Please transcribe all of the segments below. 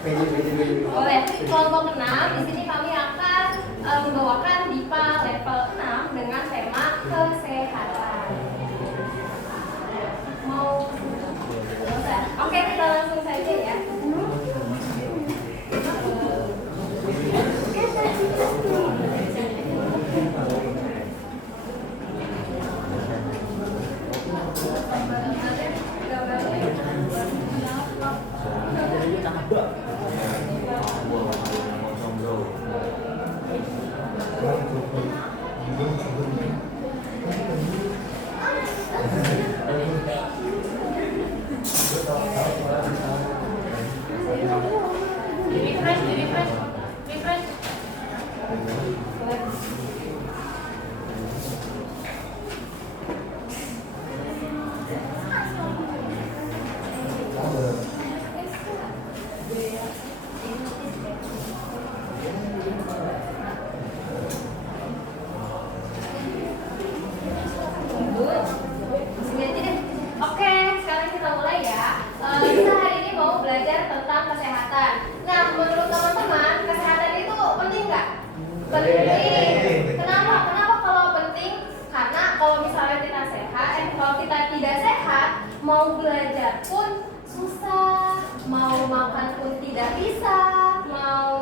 Boleh. Kelompok 6 di sini kami akan membawakan DIPA level 6 dengan tema kesehatan. Mau? Oke, kita langsung saja ya. Oke, sekarang kita mulai ya. Kita hari ini mau belajar tentang kesehatan. Nah, menurut teman-teman, kesehatan itu penting nggak? Penting. Kenapa? Kenapa kalau penting? Karena kalau misalnya kita sehat, kalau kita tidak sehat, mau belajar pun susah, mau makan pun tidak bisa, mau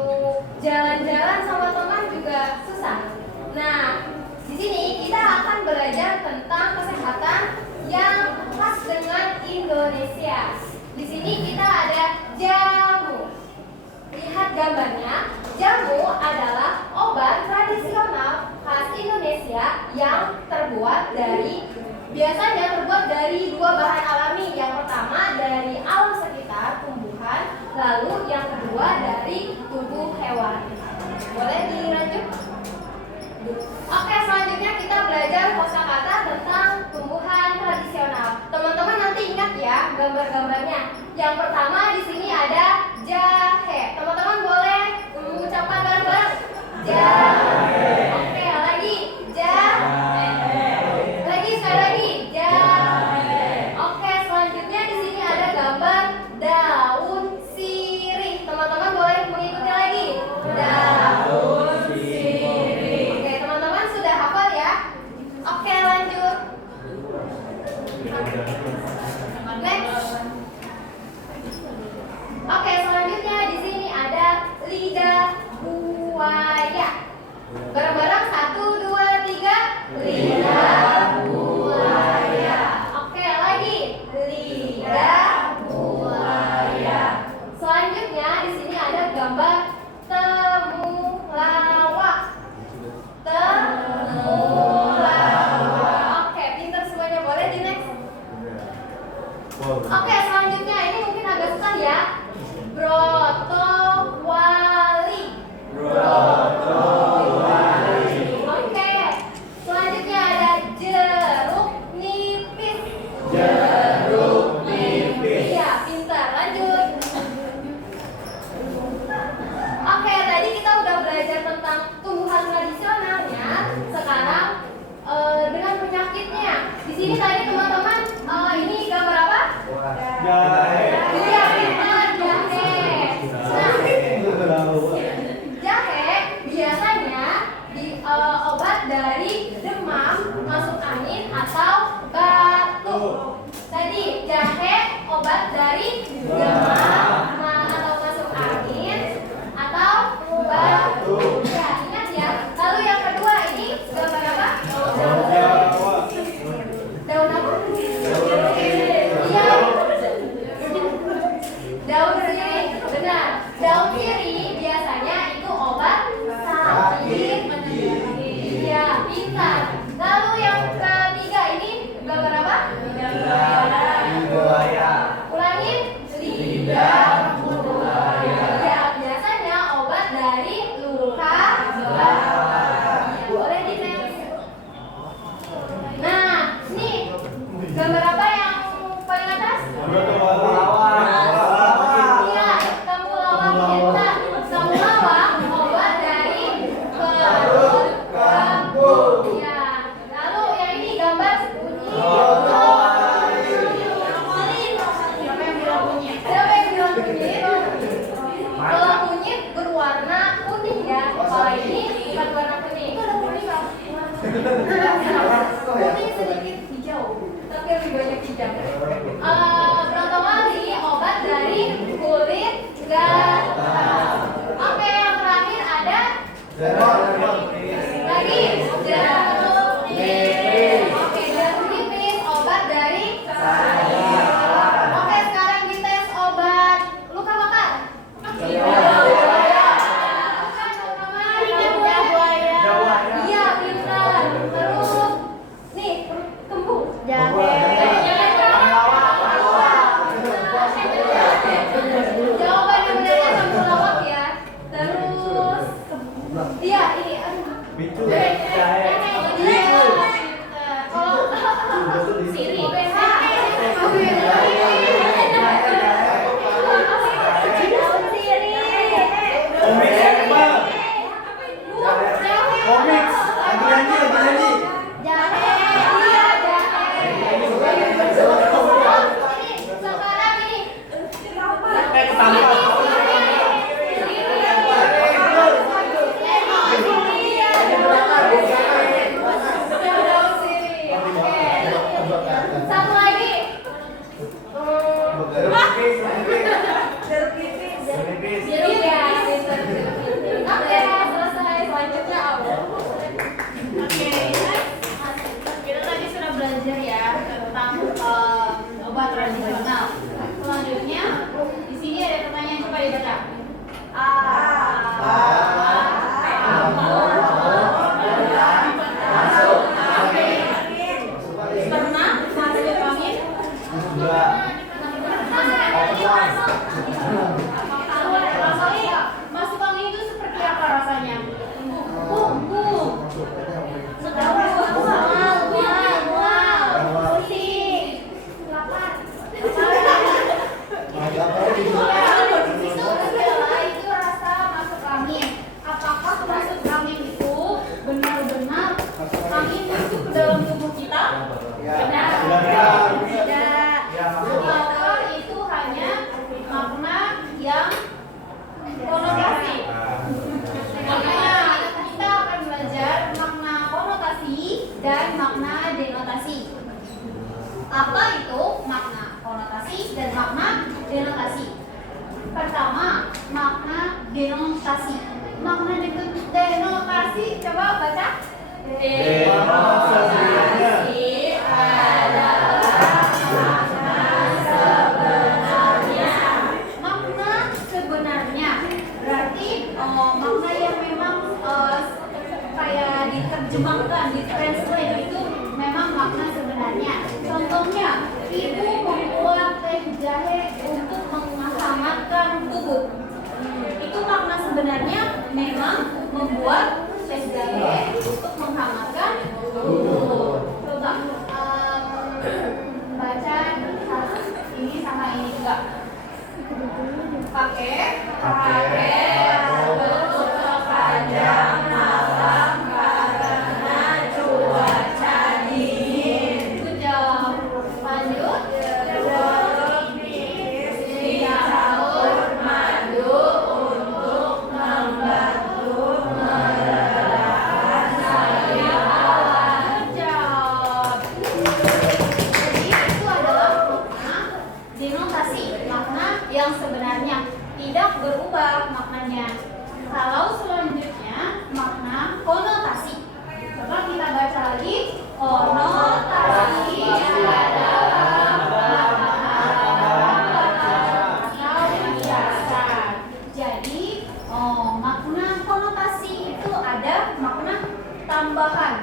jalan-jalan sama teman juga susah. Nah, di sini kita akan belajar tentang kesehatan yang khas dengan Indonesia. Di sini kita ada jamu. Lihat gambarnya. Jamu adalah obat tradisional khas Indonesia yang biasanya terbuat dari dua bahan alami. Yang pertama dari alam sekitar, tumbuhan, lalu yang kedua dari tubuh hewan. Boleh dilanjut? Oke, selanjutnya kita belajar kosakata tentang tumbuhan tradisional. Teman-teman nanti ingat ya gambar-gambarnya. Yang pertama di sini ada jahe. Teman-teman boleh mengucapkan bareng-bareng jahe. Oke, lagi jahe. Lagi sekali lagi jahe. Oke, selanjutnya di sini ada gambar daun sirih. Teman-teman boleh mengikuti lagi daun sirih. Oke, teman-teman sudah hafal ya? Oke, lanjut. Next. Oke, selanjutnya di sini ada lidah buaya. Bareng-bareng 1, 2, 3. Lidah buaya. Oke, lagi lidah buaya. Selanjutnya di sini ada gambar temulawak. Temulawak. Oke, pintar semuanya, boleh di next. Oke, selanjutnya ini mungkin agak susah ya. Brotowali. baca. Pernah masuk angin? Masuk angin itu seperti apa rasanya? Itu rasa masuk angin. Apakah masuk angin itu benar-benar angin masuk ke dalam tubuh kita? Benar. Tidak. Atau itu hanya makna yang konotasi. Makanya kita akan belajar makna konotasi dan makna denotasi. Apa itu makna konotasi dan makna denotasi? Pertama, makna denotasi. Makna denotasi, coba baca. Denotasi adalah makna sebenarnya. Berarti makna yang memang kayak diterjemahkan, ditranslate itu memang makna sebenarnya. Contohnya, ibu membuat teh jahe untuk menghangatkan tubuh. Itu makna sebenarnya memang membuat teh jahe untuk menghangatkan tubuh. Coba baca ini sama ini juga. Pakai sepanjang malam karena cuaca dingin. Good job. Lanjut. Dicampur madu untuk membantu meredakan sakit awan. Good job. Jadi itu adalah makna denotasi, makna yang sebenarnya tidak berubah maknanya. Kalau selanjutnya makna konotasi. Coba kita baca lagi. Konotasi adalah atau kiasan. Jadi makna konotasi itu ada makna tambahan,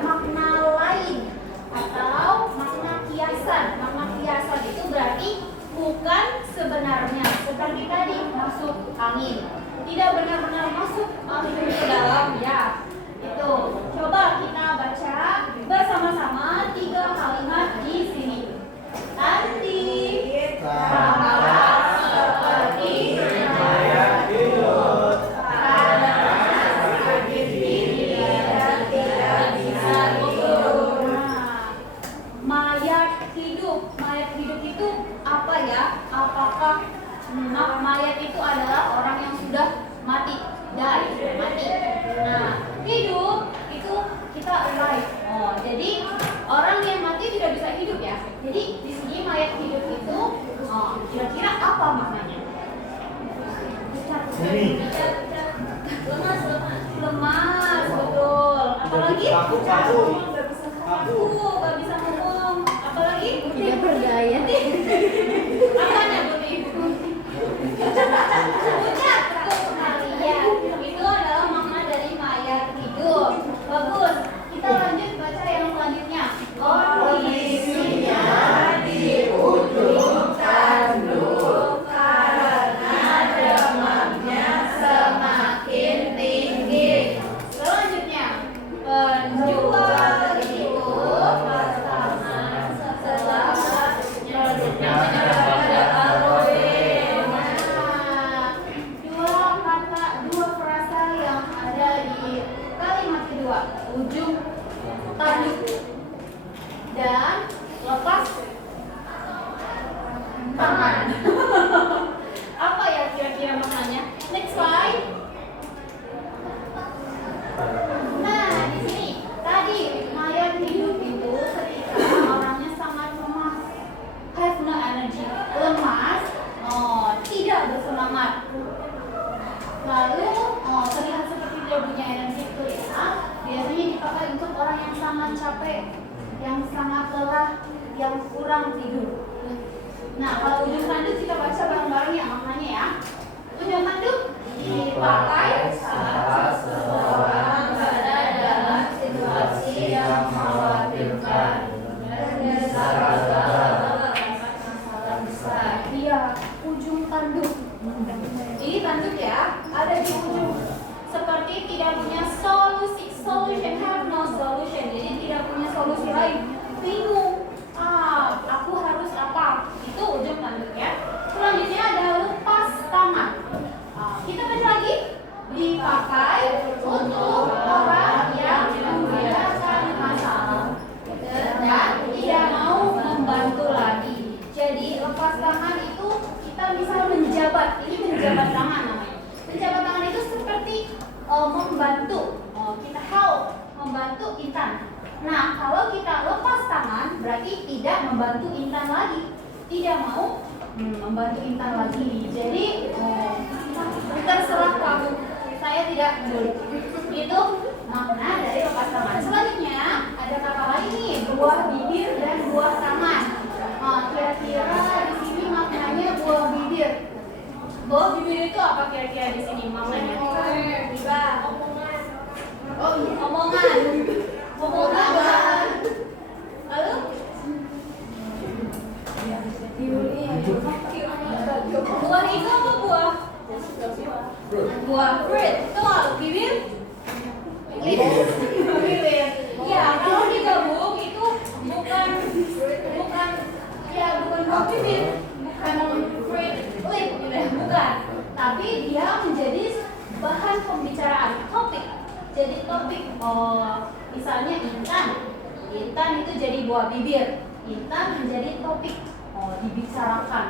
makna lain atau makna kiasan. Makna kiasan itu berarti bukan sebenarnya seperti tadi masuk angin, tidak benar-benar masuk angin ke dalam ya. Itu coba kita baca bersama-sama 3 kalimat di sini. Nanti sama seperti mayat hidup karena sakit gigi dan tidak bisa tidur. Mayat hidup itu apa ya? Apakah mayat itu adalah orang yang sudah mati, mati. Nah, hidup itu kita alive. Jadi orang yang mati tidak bisa hidup ya. Jadi di sini mayat hidup itu kira-kira apa maknanya? Lemas, betul. Apalagi? Kaku, nggak bisa ngomong. Apalagi? Tidak berdaya. Apanya Putih? Pucat, betul sekali ya. Itu adalah makna dari mayat hidup. Bagus. Kita lanjut baca yang selanjutnya. Kondisinya di ujung tanduk karena demamnya semakin tinggi. Selanjutnya, penjual itu pertama setelah dua frasa yang ada di kalimat kedua, ujung tanduk dan lepas tangan. Apa ya kira-kira maknanya? Next slide. Nah, di sini tadi mayat hidup itu ketika orangnya sangat lemas, have no energy, lemas, tidak bersemangat. Lalu terlihat seperti tidak punya energi itu ya. Biasanya dipakai untuk orang yang sangat capek, yang sangat lelah, yang kurang tidur. Nah, kalau ujung tanduk kita ujung tanduk. Ini tanduk ya, ada di ujung. Seperti tidak punya solution, have no solution. Jadi tidak punya solusi lain. Bingung. Aku harus apa? Itu ujung tanduk ya. Selanjutnya ada lepas tangan. Kita baca lagi. Dipakai untuk orang yang membedakan masalah dan tidak mau membantu lagi. Jadi lepas tangan itu kita bisa menjabat. Ini menjabat tangan namanya. Menjabat tangan itu seperti membantu. Kita help, membantu Intan. Nah, kalau kita lepas tangan berarti tidak membantu Intan lagi. Tidak mau membantu Intan lagi. Jadi terserah kamu. Saya tidak peduli. Itu makna dari lepas tangan. Selanjutnya ada kata lain nih, buah bibir dan buah tangan. Kira-kira di sini maknanya buah bibir. Buah bibir itu apa kira-kira di sini maknanya? Omongan. Lalu? Buah itu apa buah? Buah fruit. Kalau bibir? Bibir. Ya, kalau digabung itu bukan buah bibir, bukan fruit lip, bukan. Tapi dia menjadi bahan pembicaraan, topik. Jadi topik, misalnya Intan itu jadi buah bibir. Intan menjadi topik, dibicarakan.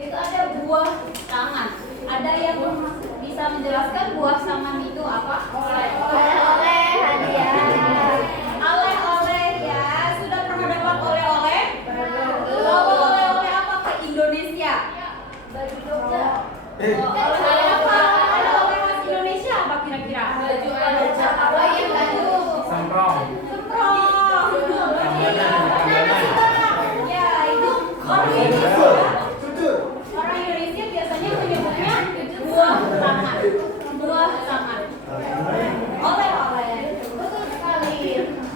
Itu ada buah tangan. Ada yang bisa menjelaskan buah tangan itu apa? Oleh-oleh hadiah. Oleh-oleh ya. Sudah pernah dapat oleh-oleh? Bawa oleh-oleh apa ke Indonesia? Baju Jogja. Oleh-oleh apa? Ada oleh khas Indonesia apa kira-kira? Baju apa yang Bandung? Semprong. Ya, itu orang Indonesia. Orang Indonesia biasanya menyebutnya buah tangan. Buah tangan. Oleh-oleh. Betul sekali.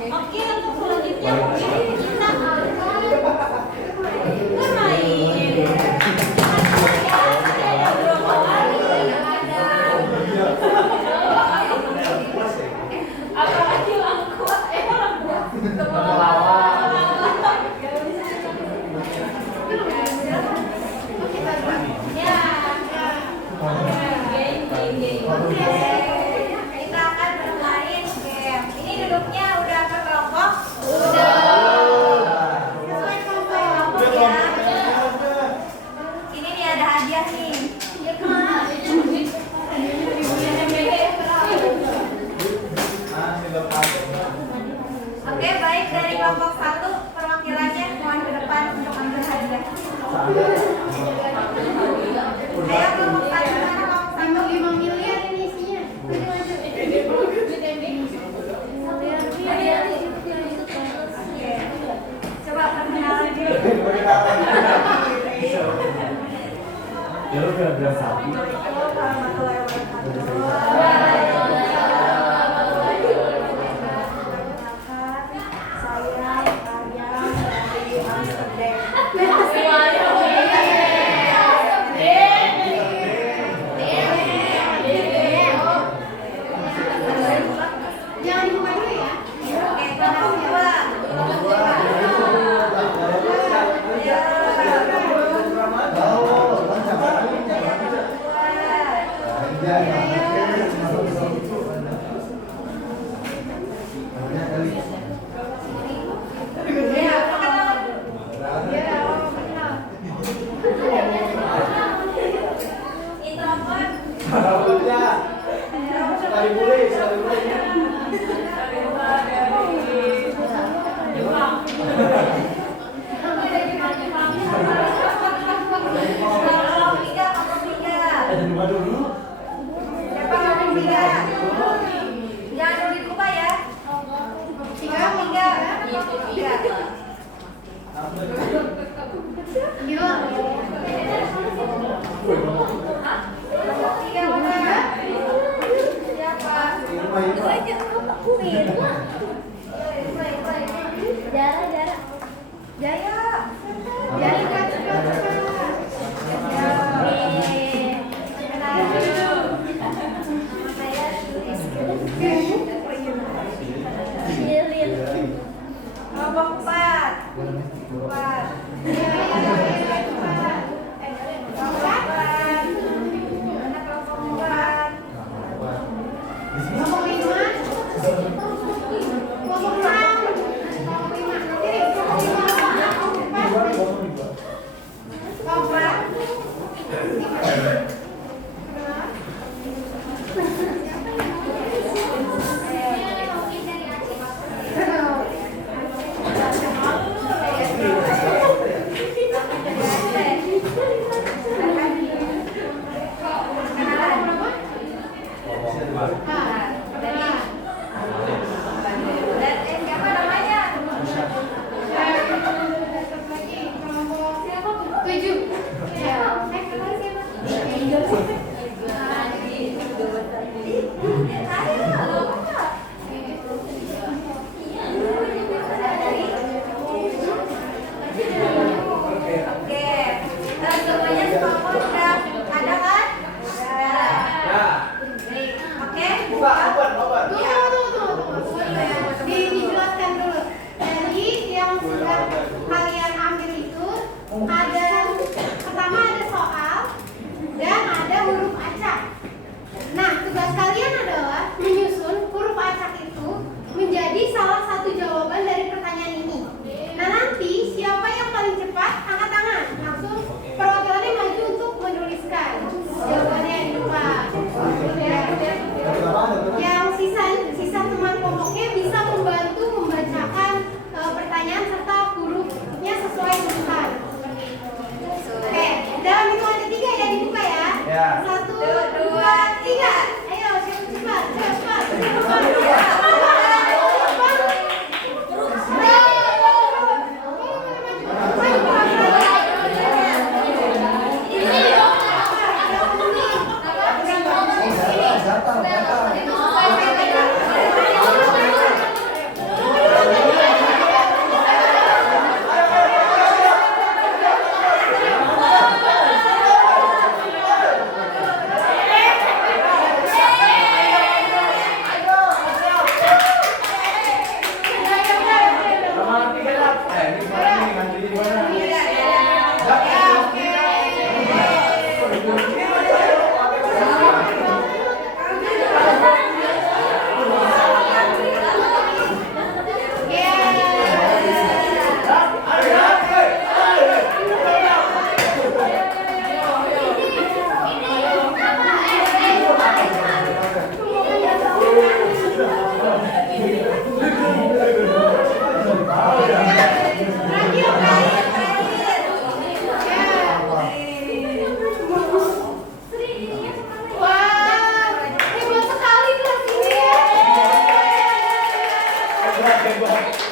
Oke, untuk selanjutnya mungkin kita akan bermain. Ada berapa lagi? Apalagi langkuat, Kita akan bermain game. Ini duduknya udah berkelompok? Udah. Sesuai kelompok ya. Ini nih ada hadiah nih. Ya kemana? Oke, baik, dari kelompok 1 perwakilannya mohon ke depan untuk ambil hadiah. Ayo kelompok 1, mana kelompok 1? 5 miliar ini isinya. Oke. Coba perkenalan dulu. Ya lu udah bilang sapi. Jangan dibuka dulu ya. Oke, kelompok 2. Jaya. Jaya cepat cepat. Kenalan dulu. Saya Shirin. Kelompok 4. Mana kelompok 4? Kelompok 5. Kelompok 6. Siapa namanya? 7. Oke. Semuanya sekelompok sudah ada kan? Ada. Oke. Dijelaskan dulu. Jadi yang sudah kalian ambil itu ada pertama ada soal dan ada huruf acak. Nah, tugas kalian adalah menyusun huruf acak itu menjadi salah satu jawaban dari pertanyaan ini. Nah, nanti siapa yang paling cepat angkat tangan. Langsung perwakilannya maju untuk menuliskan jawabannya di depan. Yang sisa teman kelompoknya bisa membantu membacakan pertanyaan serta hurufnya sesuai tulisan. Oke, dalam hitungan ketiga ya dibuka ya. 1, 2, 3. Ayo, cepat.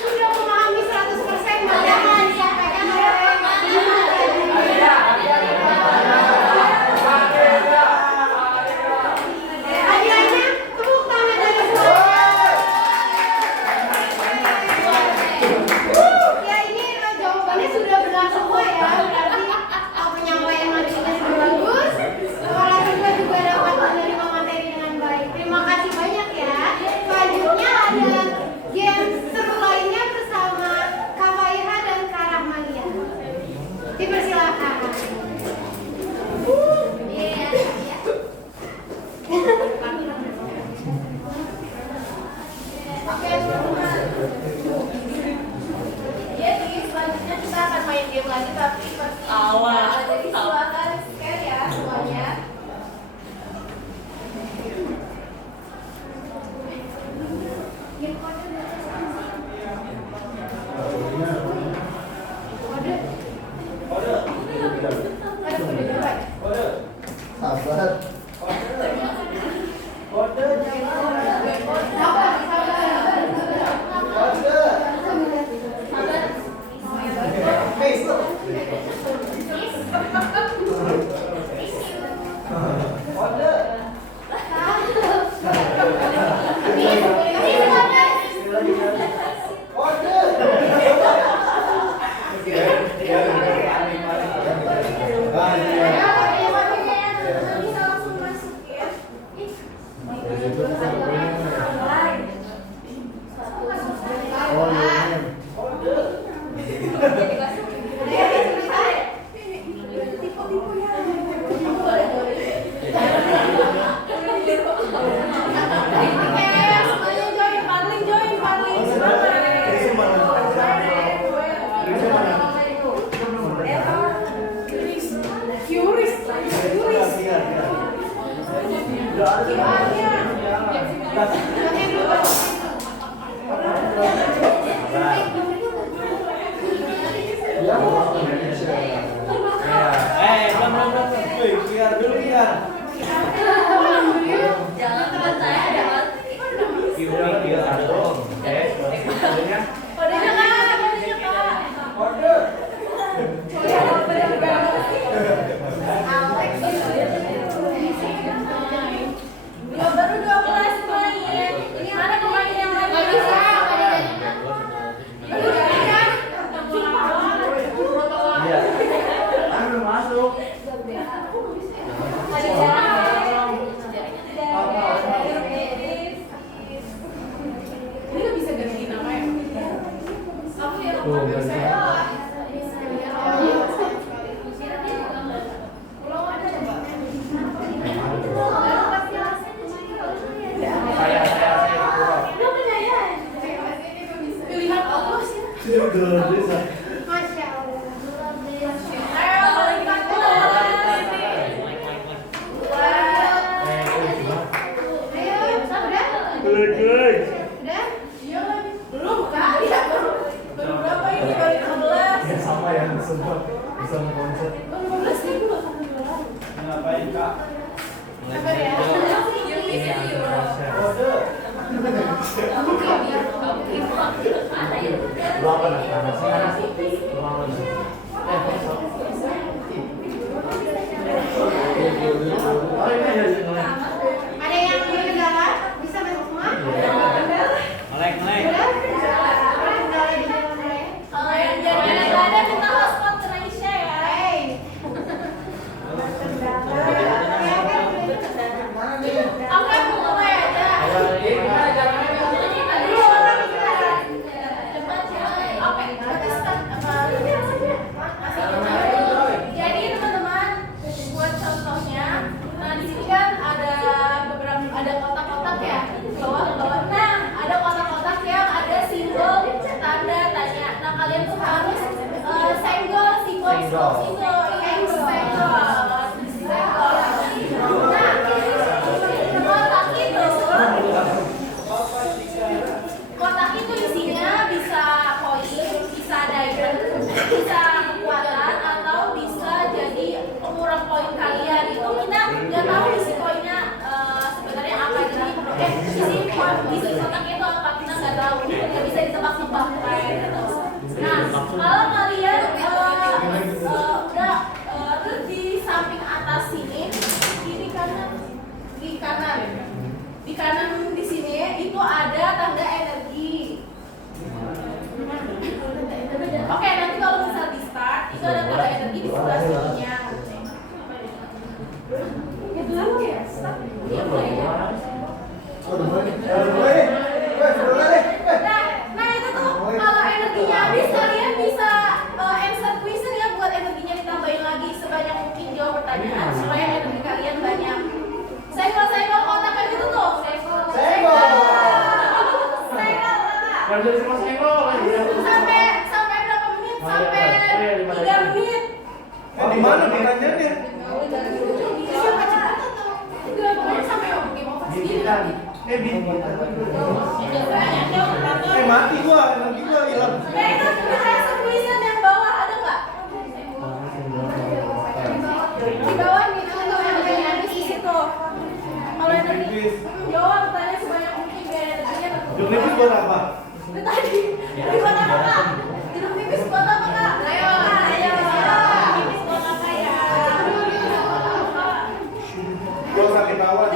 Sudah memahami 100%, jangan disampaikan hadiahnya tepuk tangan dari semua. Ya, ini jawabannya sudah benar semua ya. Berarti penyampaian materinya sudah bagus. Para siswa juga dapat menerima materi dengan baik. Terima kasih banyak ya. Selanjutnya ada game seru lainnya bersama Kak Faiha dan Kak Rahmania. Dipersilakan. Jadi selanjutnya kita akan main game lagi tapi awal. Jadi silakan share ya semuanya. Belum. Wih, biar dulu biar. Jangan teman saya ada mas. Biar satu. Oke. Kodenya. Kodenya kak. Kode. Alex. Ya baru 12 main. Ini mana pemain yang lain? Nggak bisa. Iya. Belum masuk. Ini nggak bisa ganti nama ya? Aku yang Tuh, panggil ganti. saya. Pilihan Allah sih. Masya Allah. Ayo, kita Udah? Iya lagi. Belum kak? Iya baru berapa ini? Baru 15. Sama ya, semua bisa konsep. Baru 15 ribu loh satu dolar. Ngapain kak? Sabar ya. Yang ini Kode. Berapa nak? Berapa nih? Oh ini ada di sana. Ada yang berkendara? Bisa masuk semua? Melek. Kalau yang jalan nggak ada minta hotspot ke Aisyah ya. Oke, mulai aja. Oke, berarti start apa? Jadi teman-teman, buat contohnya, nah di sini kan ada beberapa kotak-kotak ya, bawah. Nah, ada kotak-kotak yang ada simbol tanda tanya. Nah, kalian tuh harus senggol simbol. Nah, kotak itu isinya bisa koin, bisa diamond, bisa kekuatan, atau bisa jadi pengurangan poin kalian. Itu kita nggak tahu isi koinnya sebenarnya apa, jadi isi kotaknya itu apa kita nggak tahu, nggak bisa ditebak-tebak kayak gitu. Nah, kalau kalian udah terus di samping atas sini, di kanan di sini itu ada tanda energi. Oke, nanti kalau misal di start itu ada tanda energi di sebelah sininya. Ya belum ya, start. Ya mulai ya. Nah itu tuh kalau energinya habis kalian bisa answer question ya, buat energinya ditambahin lagi sebanyak mungkin jawab pertanyaan supaya energi kalian banyak. Senggol kotak kayak gitu tuh. Senggol. Jadi semua senggol. Sampai berapa menit? Sampai 3 menit. Di mana pertanyaannya? Siapa cepat atau? Enggak, pokoknya sampai mau pasti. Bintan. Mati gua, energi gua hilang. Nah itu answer question yang bawah ada nggak? Di bawah nih, itu energinya habis di situ. Kalau energi, jawab pertanyaan sebanyak mungkin biar energinya tetap. Jeruk nipis buat apa? Itu tadi, di buat apa kak? Jeruk nipis buat apa kak? Ayo, nipis buat apa ya? Gua sakit awan.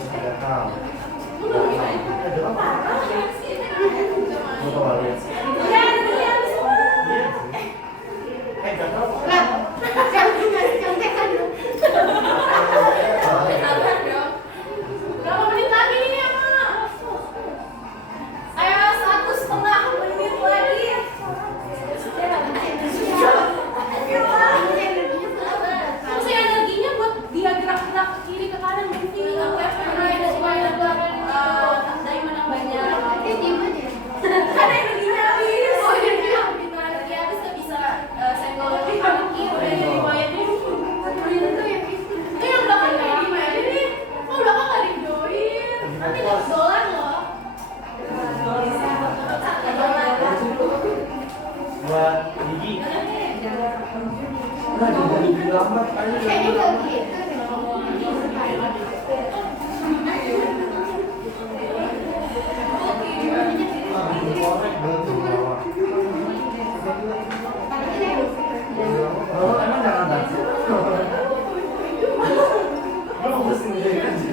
Tidak tahu. Mau tahu lihat. Ya, energinya habis semua. Enggak tahu. Berapa menit lagi nih apa? Ayo 1,5 menit lagi. Terus energinya buat dia gerak-gerak ke kiri ke kanan mungkin supaya dapat diamond yang banyak. Karena energinya habis. Oh energinya habis nggak bisa senggol ke kiri udah jadi poin ini. Itu yang belakang kayak gimana nih? Oh belakang nggak di join. Nanti $1 loh. Buat gigi. Nah, jadi lambat aja. Kayaknya nggak gitu. Korek betul bawah. Oh, emang jangan baca. Lo mesti ngejek aja.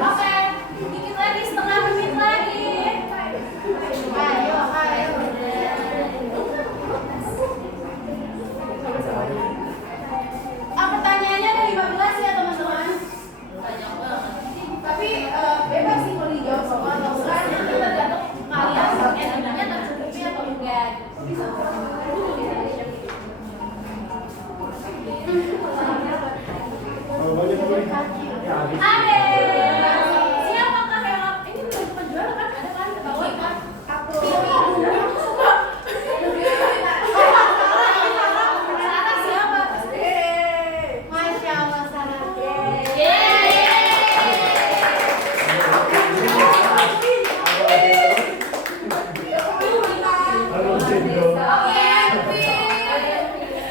Oke, dikit lagi, setengah menit lagi. Ayo, ayo. Pertanyaannya ada 15 ya teman-teman. Banyak banget. Tapi bebas sih mau dijawab semua atau enggak. Nanti tergantung kalian energinya tercukupi atau enggak. Kalau banyak boleh. Ya, habis. Ade, siapakah yang ini bukan juara kan? Ada kan ketahuan kan? Aku. Sarah siapa? Masya Allah, Sarah.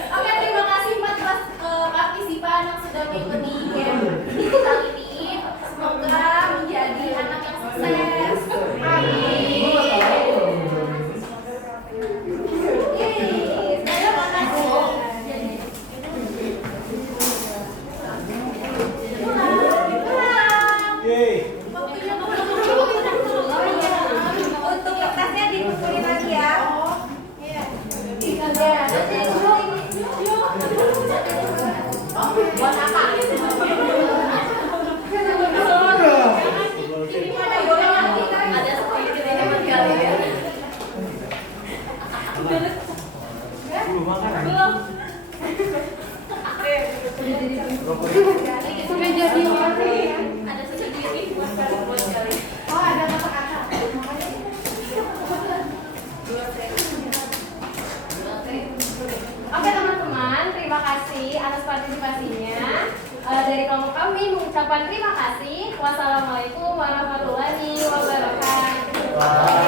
Oke, terima kasih buat partisipan yang sudah mengikuti game kali ini. Semoga menjadi anak yang sukses. Amin. Terima kasih. Pulang. Yeay. Waktunya pulang. Untuk kertasnya dikumpulin lagi ya. Buat apa? Ini mana golongan kita? Ada sedikit ini buat kalian. Belum makan. Belum. Sudah jadi Ada sedikit buat kalian. Oh, ada kata-kata. Oke teman-teman, terima kasih atas partisipasinya. Dari kelompok kami mengucapkan terima kasih. Wassalamualaikum warahmatullahi wabarakatuh.